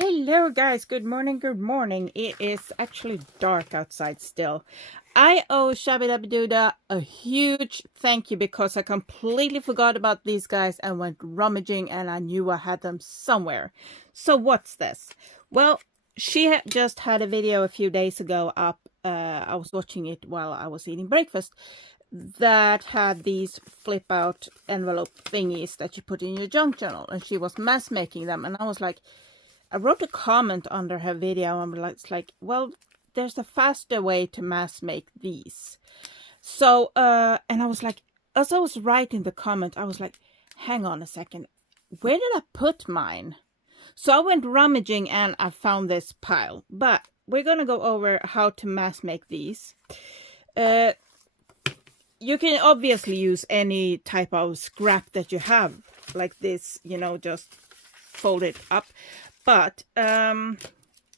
Hello guys, good morning, good morning. It is actually dark outside still. I owe Shabbydabbydoodah a huge thank you because I completely forgot about these guys and went rummaging and I knew I had them somewhere. So what's this? Well, she just had a video a few days ago up. I was watching it while I was eating breakfast that had these flip out envelope thingies that you put in your junk journal, and she was mass making them, and I was like, I wrote a comment under her video and it's like, well, there's a faster way to mass make these. So, and I was like, as I was writing the comment, I was like, hang on a second, where did I put mine? So I went rummaging and I found this pile, but we're going to go over how to mass make these. You can obviously use any type of scrap that you have, like this, you know, just fold it up. But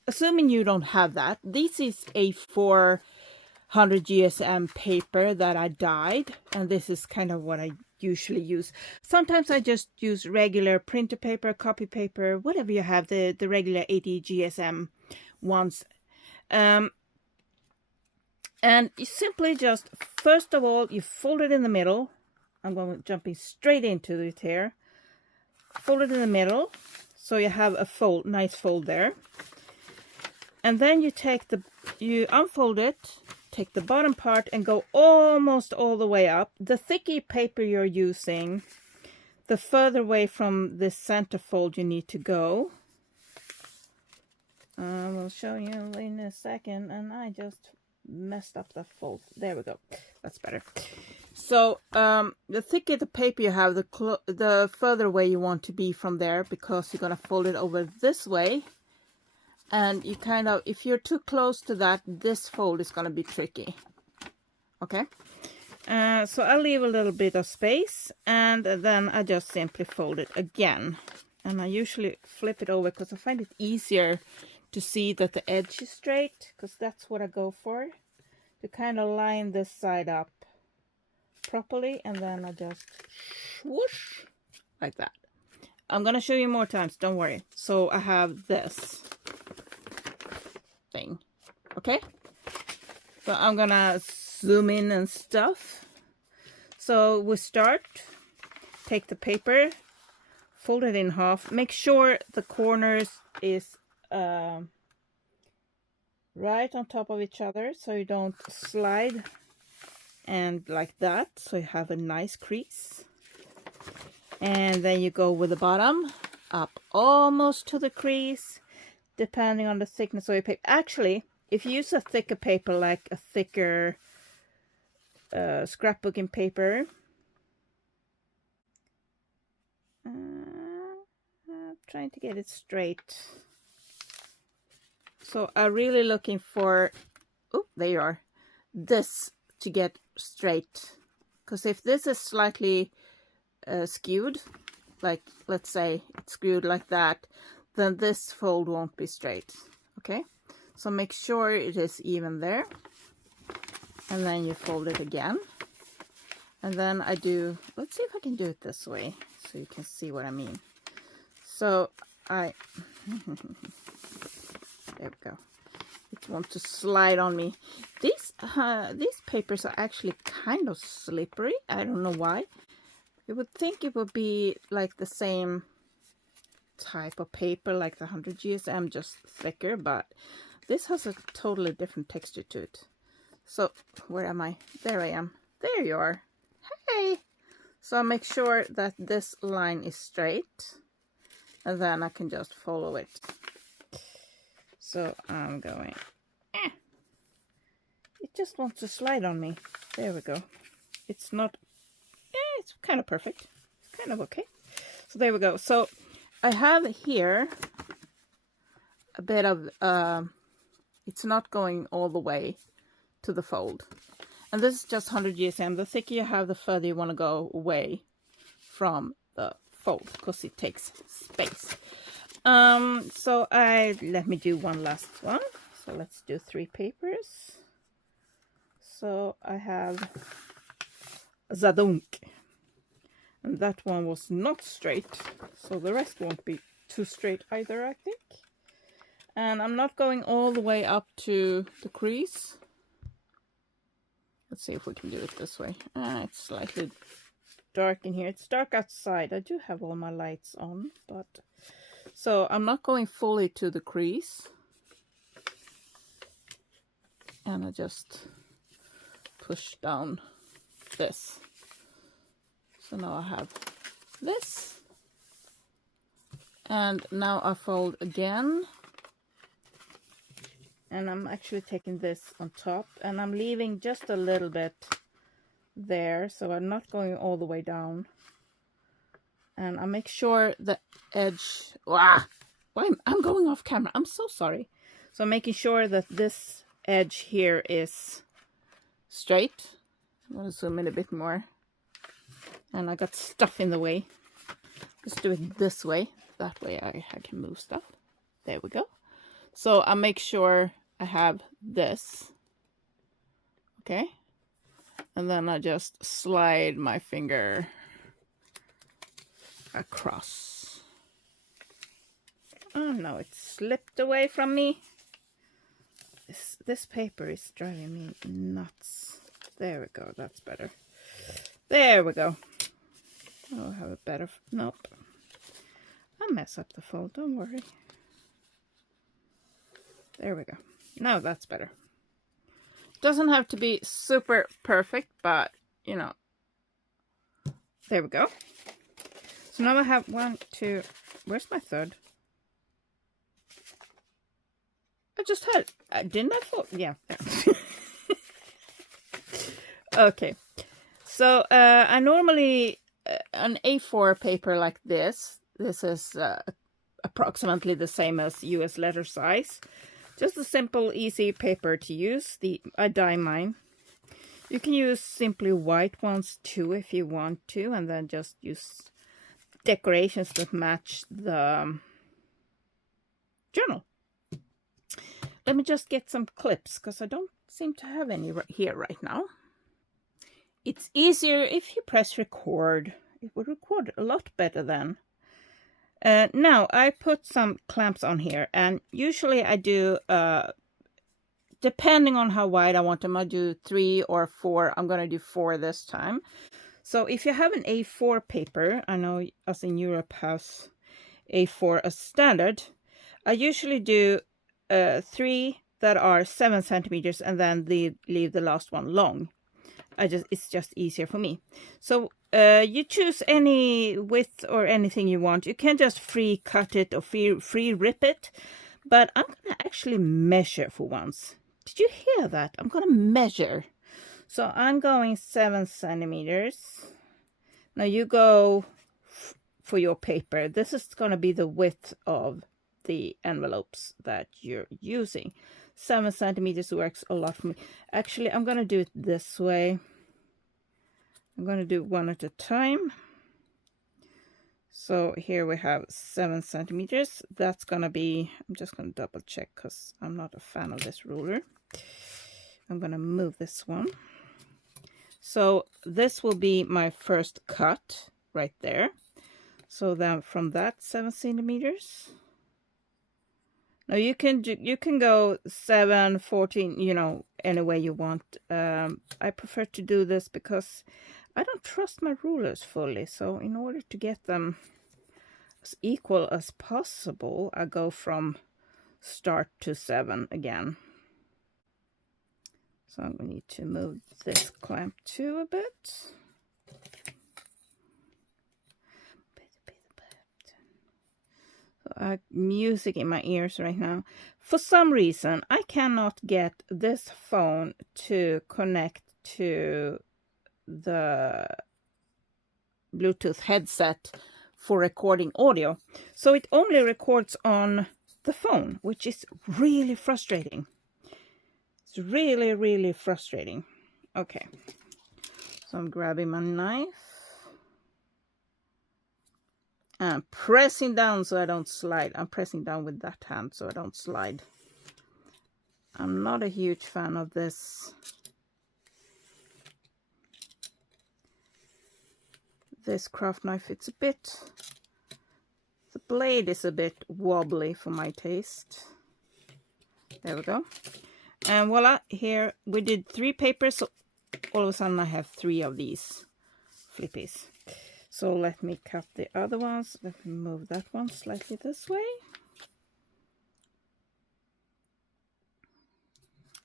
assuming you don't have that, this is a 400 GSM paper that I dyed, and this is kind of what I usually use. Sometimes I just use regular printer paper, copy paper, whatever you have, the regular 80 GSM ones. And you simply just, first of all, you fold it in the middle. I'm going jumping straight into it here. Fold it in the middle. So you have a fold, nice fold there. And then you unfold it, take the bottom part and go almost all the way up. The thicker paper you're using, the further away from the center fold you need to go. We'll show you in a second, and I just messed up the fold. There we go. That's better. So the thicker the paper you have, the further away you want to be from there, because you're going to fold it over this way. And you kind of, if you're too close to that, this fold is going to be tricky. Okay. So I'll leave a little bit of space, and then I just simply fold it again. And I usually flip it over because I find it easier to see that the edge is straight, because that's what I go for, to kind of line this side up properly, and then I just swoosh like that. I'm gonna show you more times, don't worry. So I have this thing, okay? So I'm gonna zoom in and stuff. So we start, take the paper, fold it in half, make sure the corners is right on top of each other so you don't slide, and like that, so you have a nice crease. And then you go with the bottom up almost to the crease, depending on the thickness of your paper. Actually, if you use a thicker paper, like a thicker scrapbooking paper, I'm trying to get it straight. So I'm really looking for, oh, there you are, this to get straight. Because if this is slightly skewed, like let's say it's skewed like that, then this fold won't be straight. Okay, so make sure it is even there, and then you fold it again. And then I do, let's see if I can do it this way so you can see what I mean. So I there we go. It wants to slide on me. These papers are actually kind of slippery. I don't know why. You would think it would be like the same type of paper, like the 100 GSM, just thicker, but this has a totally different texture to it. So where am I? There I am. There you are. Hey! So I'll make sure that this line is straight, and then I can just follow it. So I'm going, it just wants to slide on me. There we go. It's not, it's kind of perfect. It's kind of okay. So there we go. So I have here a bit of, it's not going all the way to the fold. And this is just 100 GSM. The thicker you have, the further you want to go away from the fold, because it takes space. So let me do one last one. So let's do 3 papers. So I have Zadunk, and that one was not straight, so the rest won't be too straight either, I think. And I'm not going all the way up to the crease. Let's see if we can do it this way. It's slightly dark in here. It's dark outside. I do have all my lights on, but so I'm not going fully to the crease. And I just push down this. So now I have this. And now I fold again. And I'm actually taking this on top, and I'm leaving just a little bit there, so I'm not going all the way down. And I make sure the edge, why I'm going off camera, I'm so sorry. So I'm making sure that this edge here is straight. I'm going to zoom in a bit more. And I got stuff in the way. Let's do it this way. That way I can move stuff. There we go. So I make sure I have this. Okay. And then I just slide my finger across. Oh no, it slipped away from me. This paper is driving me nuts. There we go, that's better. There we go. I'll have a better, nope. I'll mess up the fold, don't worry. There we go. Now that's better. Doesn't have to be super perfect, but you know. There we go. So now I have 1, 2, where's my third? I just had, didn't I fold? Yeah. Okay. So I normally, an A4 paper like this is approximately the same as US letter size. Just a simple, easy paper to use. I dye mine. You can use simply white ones too if you want to, and then just use decorations that match the journal. Let me just get some clips, because I don't seem to have any here right now. It's easier if you press record. It will record a lot better then. Now I put some clamps on here, and usually I do, depending on how wide I want them, I do 3 or 4. I'm going to do 4 this time. So if you have an A4 paper, I know us in Europe has A4 as standard, I usually do 3 that are 7 centimeters, and then leave the last one long. It's just easier for me. So you choose any width or anything you want. You can just free cut it or free rip it, but I'm gonna actually measure for once. Did you hear that? I'm gonna measure. So I'm going 7 centimeters. Now you go for your paper. This is gonna be the width of the envelopes that you're using. 7 centimeters works a lot for me. Actually, I'm gonna do it this way. I'm going to do one at a time. So here we have 7 centimeters. That's going to be, I'm just going to double check because I'm not a fan of this ruler. I'm going to move this one. So this will be my first cut right there. So then from that 7 centimeters. Now you can go 7, 14, you know, any way you want. I prefer to do this because I don't trust my rulers fully. So in order to get them as equal as possible, I go from start to 7 again. So I'm going to need to move this clamp too a bit. So music in my ears right now. For some reason, I cannot get this phone to connect to the Bluetooth headset for recording audio. So it only records on the phone, which is really frustrating. It's really, really frustrating. Okay. So I'm grabbing my knife. And pressing down so I don't slide. I'm pressing down with that hand so I don't slide. I'm not a huge fan of this craft knife. It's a bit, the blade is a bit wobbly for my taste. There we go. And voila, here we did 3 papers, so all of a sudden I have 3 of these flippies. So let me cut the other ones. Let me move that one slightly this way.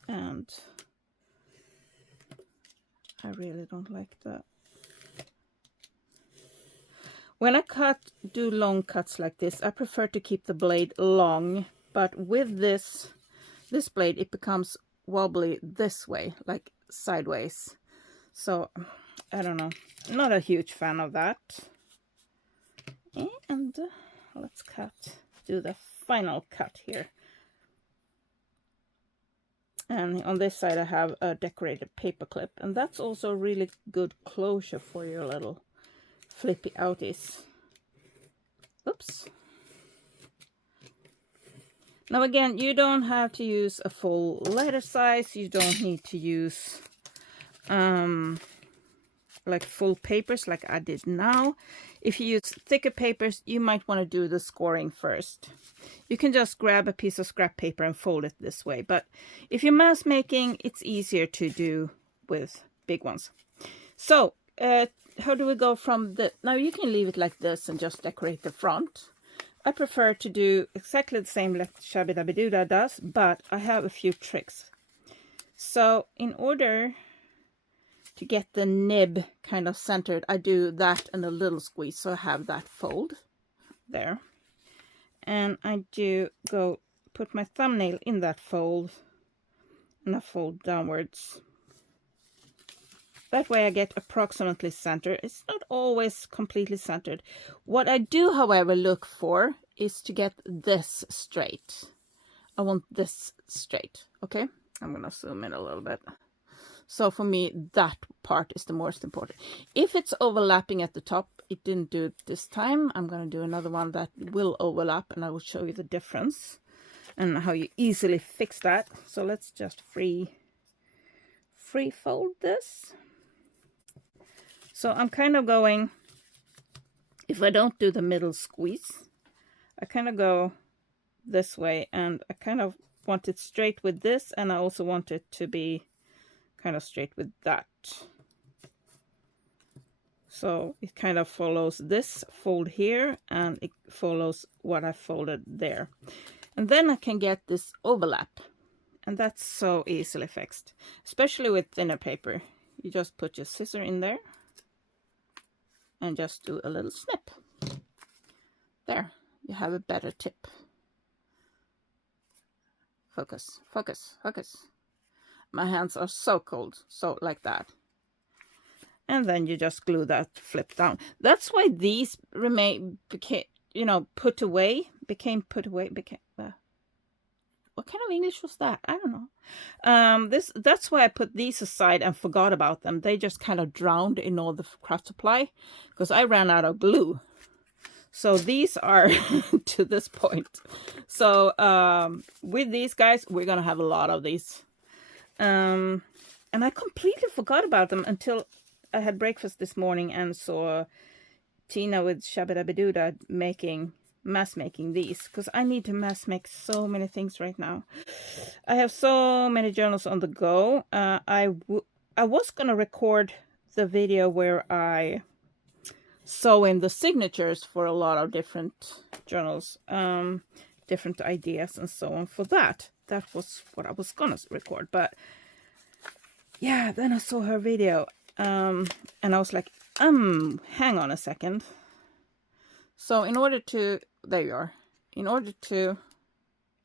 And I really don't like that. When I do long cuts like this, I prefer to keep the blade long, but with this blade, it becomes wobbly this way, like sideways. So, I don't know, not a huge fan of that. And let's do the final cut here. And on this side, I have a decorated paper clip, and that's also really good closure for your little flippy outies. Oops. Now again, you don't have to use a full letter size. You don't need to use like full papers like I did now. If you use thicker papers, you might want to do the scoring first. You can just grab a piece of scrap paper and fold it this way. But if you're mass making, it's easier to do with big ones. So how do we go from the... Now you can leave it like this and just decorate the front. I prefer to do exactly the same like Shabbydabbydoodah does, but I have a few tricks. So in order to get the nib kind of centered, I do that and a little squeeze, so I have that fold there. And I do go put my thumbnail in that fold, and I fold downwards. That way I get approximately centered. It's not always completely centered. What I do, however, look for is to get this straight. I want this straight, okay? I'm gonna zoom in a little bit. So for me, that part is the most important. If it's overlapping at the top, it didn't do it this time. I'm gonna do another one that will overlap, and I will show you the difference and how you easily fix that. So let's just free fold this. So I'm kind of going, if I don't do the middle squeeze, I kind of go this way, and I kind of want it straight with this, and I also want it to be kind of straight with that. So it kind of follows this fold here, and it follows what I folded there. And then I can get this overlap, and that's so easily fixed, especially with thinner paper. You just put your scissor in there and just do a little snip. There, you have a better tip. Focus, focus, focus. My hands are so cold, so like that. And then you just glue that flip down. That's why these became put away. What kind of English was that? I don't know. That's why I put these aside and forgot about them. They just kind of drowned in all the craft supply because I ran out of glue. So these are to this point. So with these guys, we're gonna have a lot of these. And I completely forgot about them until I had breakfast this morning and saw Tina with Shabbydabbydoodah mass making these, because I need to mass make so many things right now. I have so many journals on the go. I was gonna record the video where I sew in the signatures for a lot of different journals, different ideas and so on. For that was what I was gonna record, but yeah, then I saw her video, and I was like, hang on a second. So in order to, there you are. In order to,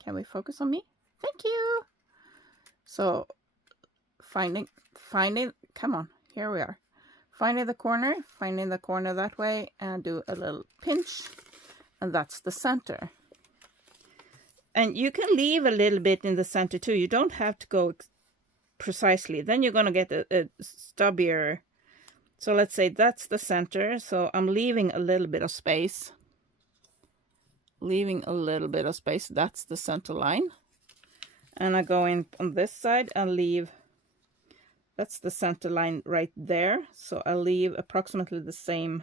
can we focus on me? Thank you. So finding, come on, here we are. Finding the corner that way, and do a little pinch, and that's the center. And you can leave a little bit in the center too. You don't have to go precisely. Then you're gonna get a stubbier. So let's say that's the center. So I'm leaving a little bit of space. That's the center line. And I go in on this side and leave. That's the center line right there. So I'll leave approximately the same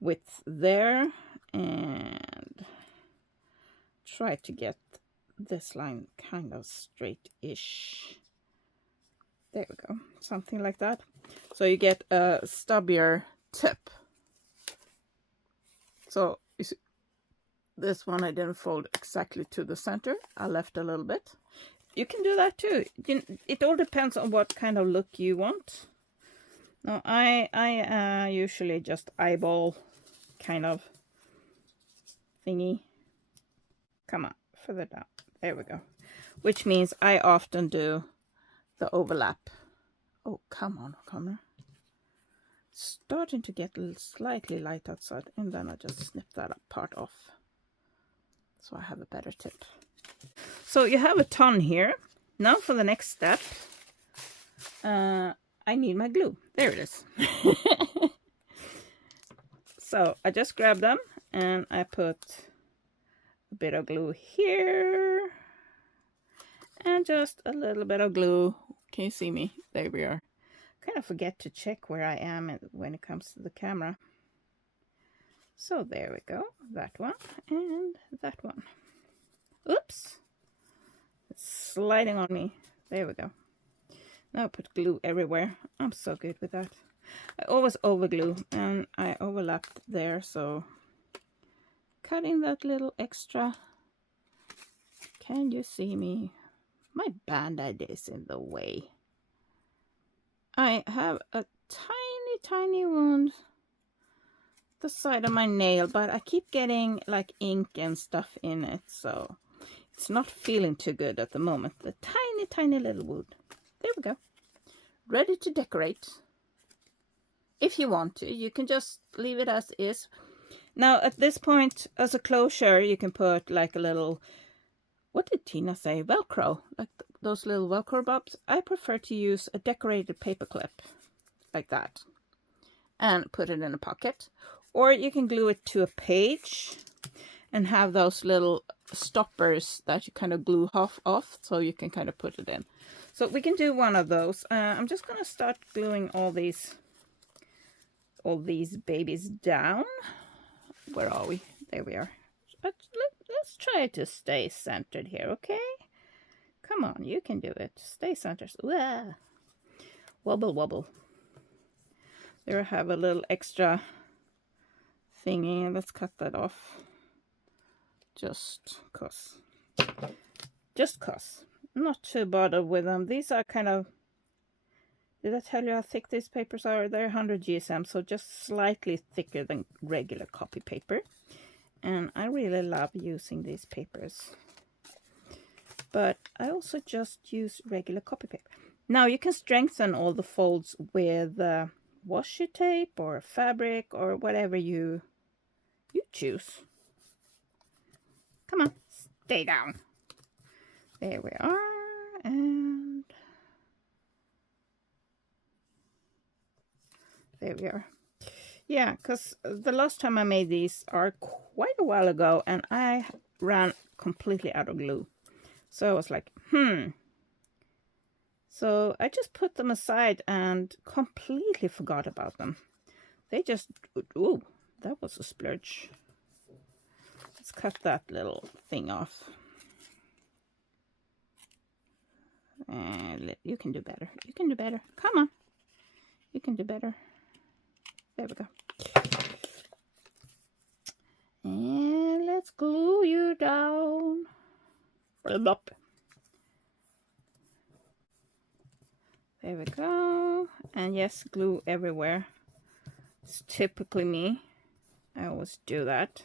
width there. And try to get this line kind of straight-ish. There we go, something like that. So you get a stubbier tip. So you see, this one I didn't fold exactly to the center. I left a little bit. You can do that too. It all depends on what kind of look you want. Now I usually just eyeball kind of thingy. Come on, further down. There we go. Which means I often do the overlap. Oh, come on, camera. Starting to get slightly light outside, and then I just snip that part off so I have a better tip. So you have a ton here. Now for the next step, I need my glue. There it is. So I just grab them and I put a bit of glue here and just a little bit of glue. Can you see me? There we are. Kind of forget to check where I am when it comes to the camera. So there we go. That one and that one. Oops. It's sliding on me. There we go. Now I put glue everywhere. I'm so good with that. I always overglue and I overlapped there, so cutting that little extra. Can you see me? My band-aid is in the way. I have a tiny wound the side of my nail, but I keep getting like ink and stuff in it, so it's not feeling too good at the moment. The tiny little wound. There we go. Ready to decorate. If you want to, you can just leave it as is. Now at this point, as a closure, you can put like a little, what did Tina say? Velcro, like those little Velcro bobs. I prefer to use a decorated paper clip like that and put it in a pocket. Or you can glue it to a page and have those little stoppers that you kind of glue off so you can kind of put it in. So we can do one of those. I'm just going to start gluing all these babies down. Where are we? There we are. But let's try to stay centered here, okay? Come on, you can do it. Stay centered. Wah. Wobble, wobble. There I have a little extra thingy. Let's cut that off. Just cause. Not too bothered with them. These are kind of, did I tell you how thick these papers are? They're 100 GSM, so just slightly thicker than regular copy paper. And I really love using these papers. But I also just use regular copy paper. Now you can strengthen all the folds with washi tape or fabric or whatever you choose. Come on, stay down. There we are, and there we are. Yeah, because the last time I made these are quite a while ago, and I ran completely out of glue. So I was like, So I just put them aside and completely forgot about them. They just, ooh, that was a splurge. Let's cut that little thing off. And you can do better. You can do better. Come on. You can do better. There we go. And let's glue you down. Blop. There we go. And yes, glue everywhere. It's typically me. I always do that.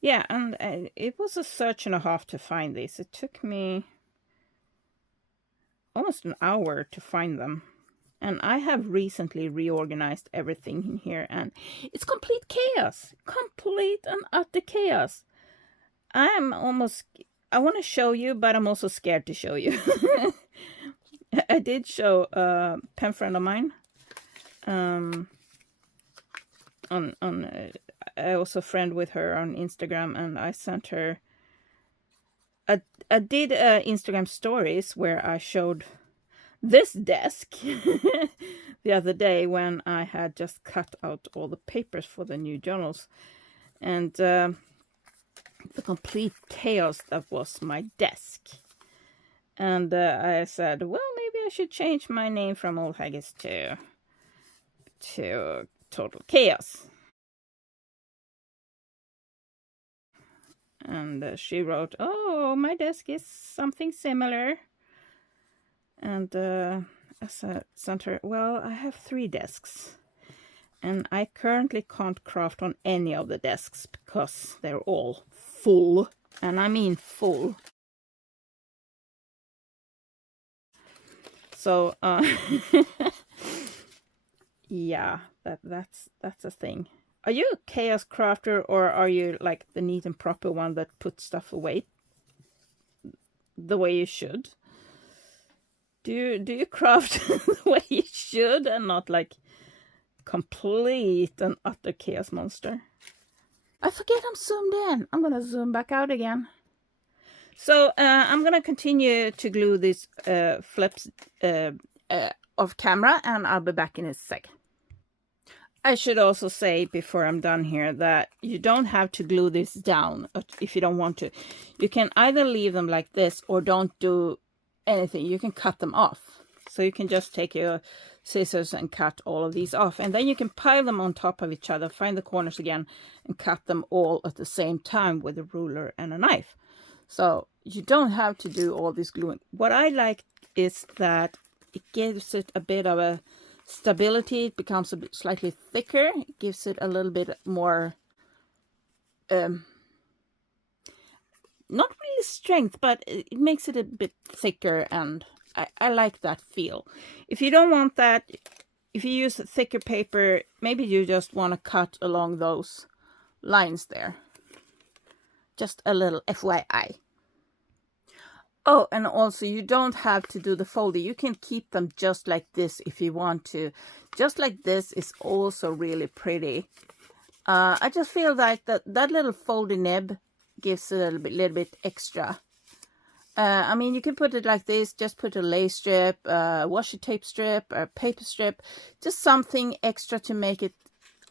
Yeah, and it was a search and a half to find these. It took me almost an hour to find them. And I have recently reorganized everything in here, and it's complete chaos. Complete and utter chaos. I want to show you, but I'm also scared to show you. I did show a pen friend of mine. I also friend with her on Instagram, and I sent her. I did Instagram stories where I showed this desk the other day when I had just cut out all the papers for the new journals. and the complete chaos that was my desk. And I said, well, maybe I should change my name from Old Haggis to Total Chaos. And she wrote, oh, my desk is something similar. And I sent her, well, I have 3 desks. And I currently can't craft on any of the desks because they're all full. And I mean full. So, yeah, that's a thing. Are you a chaos crafter, or are you like the neat and proper one that puts stuff away the way you should? Do you craft the way you should and not like complete and utter chaos monster? I forget I'm zoomed in. I'm gonna zoom back out again. So I'm gonna continue to glue these flips off camera, and I'll be back in a sec. I should also say before I'm done here that you don't have to glue this down if you don't want to. You can either leave them like this or don't do anything. You can cut them off. So you can just take your scissors and cut all of these off. And then you can pile them on top of each other, find the corners again, and cut them all at the same time with a ruler and a knife. So you don't have to do all this gluing. What I like is that it gives it a bit of a stability. It becomes a bit slightly thicker. It gives it a little bit more not really strength, but it makes it a bit thicker, and I like that feel. If you don't want that, if you use thicker paper, maybe you just want to cut along those lines there. Just a little FYI. Oh, and also you don't have to do the folding. You can keep them just like this if you want to. Just like this is also really pretty. I just feel like that little foldy nib gives it a little bit extra. I mean, you can put it like this. Just put a lace strip, washi tape strip, or paper strip. Just something extra to make it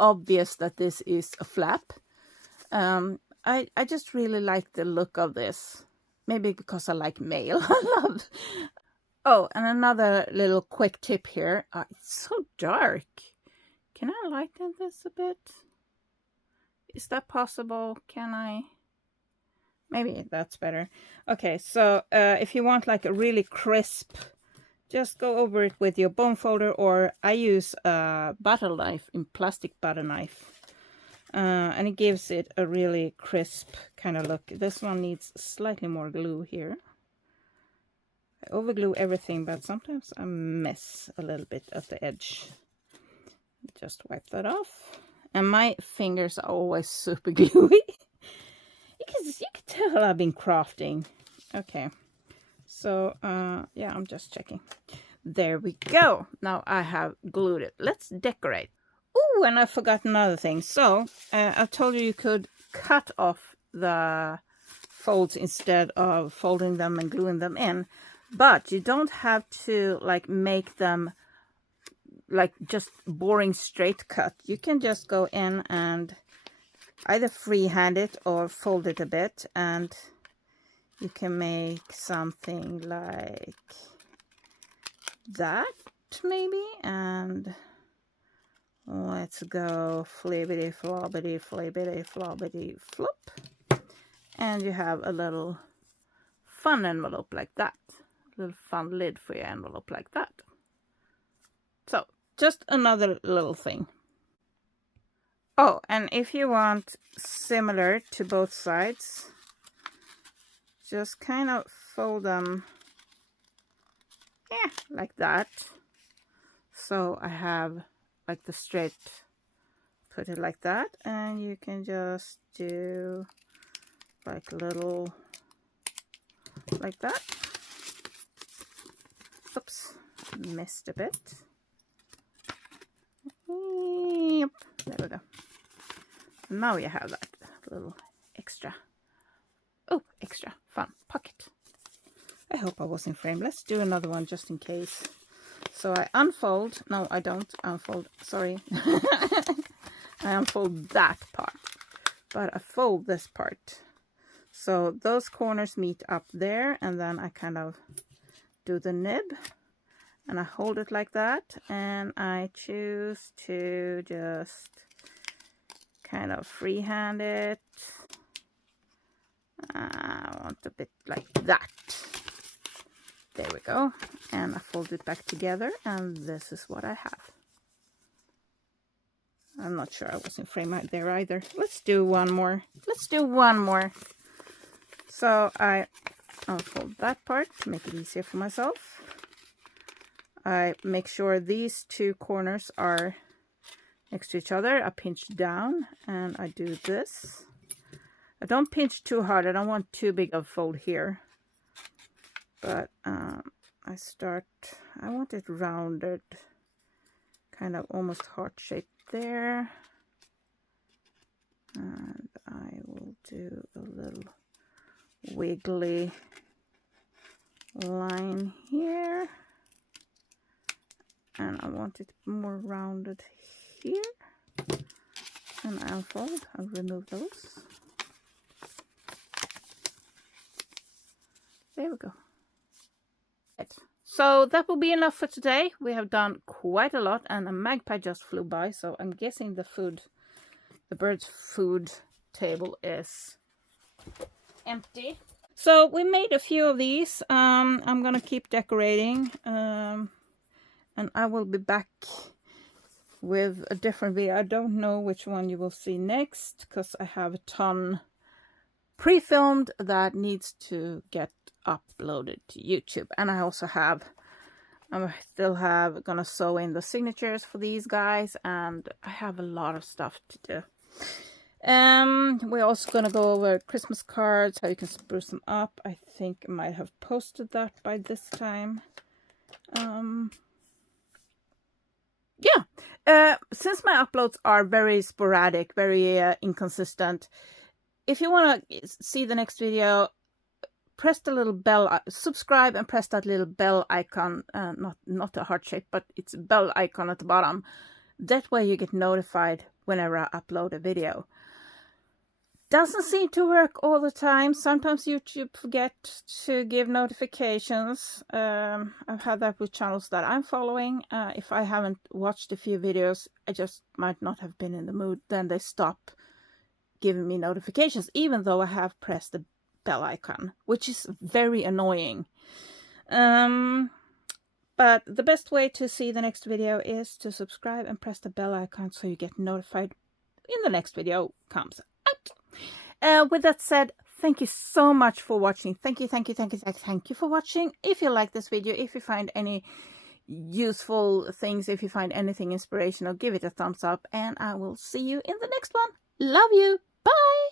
obvious that this is a flap. I just really like the look of this. Maybe because I like mail. I love. Oh, and another little quick tip here. It's so dark. Can I lighten this a bit? Is that possible? Can I? Maybe that's better. Okay, so if you want like a really crisp, just go over it with your bone folder, or I use a butter knife, in plastic butter knife. And it gives it a really crisp kind of look. This one needs slightly more glue here. I overglue everything, but sometimes I mess a little bit at the edge. Just wipe that off. And my fingers are always super gluey. You can tell I've been crafting. Okay, so yeah, I'm just checking. There we go. Now I have glued it. Let's decorate. Oh, and I forgot another thing. So I told you could cut off the folds instead of folding them and gluing them in, but you don't have to like make them like just boring straight cut. You can just go in and either freehand it or fold it a bit, and you can make something like that maybe. And let's go flippity floppity flippity floppity flop, and you have a little fun envelope like that, a little fun lid for your envelope like that. So just another little thing. Oh, and if you want similar to both sides, just kind of fold them, yeah, like that. So I have like the straight, put it like that, and you can just do like little, like that. Oops, missed a bit. Yep, there we go. Now you have that little extra, oh, extra fun pocket. I hope I was in frame. Let's do another one just in case. So I unfold, no I don't unfold, sorry. I unfold that part. but I fold this part. So those corners meet up there, and then I kind of do the nib, and I hold it like that, and I choose to just kind of freehand it. I want a bit like that. There we go. And I fold it back together, and this is what I have. I'm not sure I was in frame right there either. Let's do one more. Let's do one more. So I unfold that part to make it easier for myself. I make sure these two corners are next to each other. I pinch down and I do this. I don't pinch too hard. I don't want too big of a fold here. But I want it rounded, kind of almost heart-shaped there. And I will do a little wiggly line here, and I want it more rounded here, and I unfold and remove those. There we go. Right. So that will be enough for today. We have done quite a lot, and a magpie just flew by, so I'm guessing the bird's food table is empty. So we made a few of these. I'm gonna keep decorating, and I will be back with a different video. I don't know which one you will see next, because I have a ton pre-filmed that needs to get uploaded to YouTube. And I still have gonna sew in the signatures for these guys, and I have a lot of stuff to do. We're also gonna go over Christmas cards, how you can spruce them up. I think I might have posted that by this time. Since my uploads are very sporadic, very inconsistent, if you want to see the next video, press the little bell, subscribe and press that little bell icon, not a heart shape, but it's a bell icon at the bottom. That way you get notified whenever I upload a video. Doesn't seem to work all the time. Sometimes YouTube forget to give notifications. I've had that with channels that I'm following. If I haven't watched a few videos, I just might not have been in the mood, then they stop giving me notifications, even though I have pressed the bell icon, which is very annoying. But the best way to see the next video is to subscribe and press the bell icon so you get notified when the next video comes out. With that said, thank you so much for watching. Thank you for watching. If you like this video, if you find any useful things, if you find anything inspirational, give it a thumbs up, and I will see you in the next one. Love you. Bye.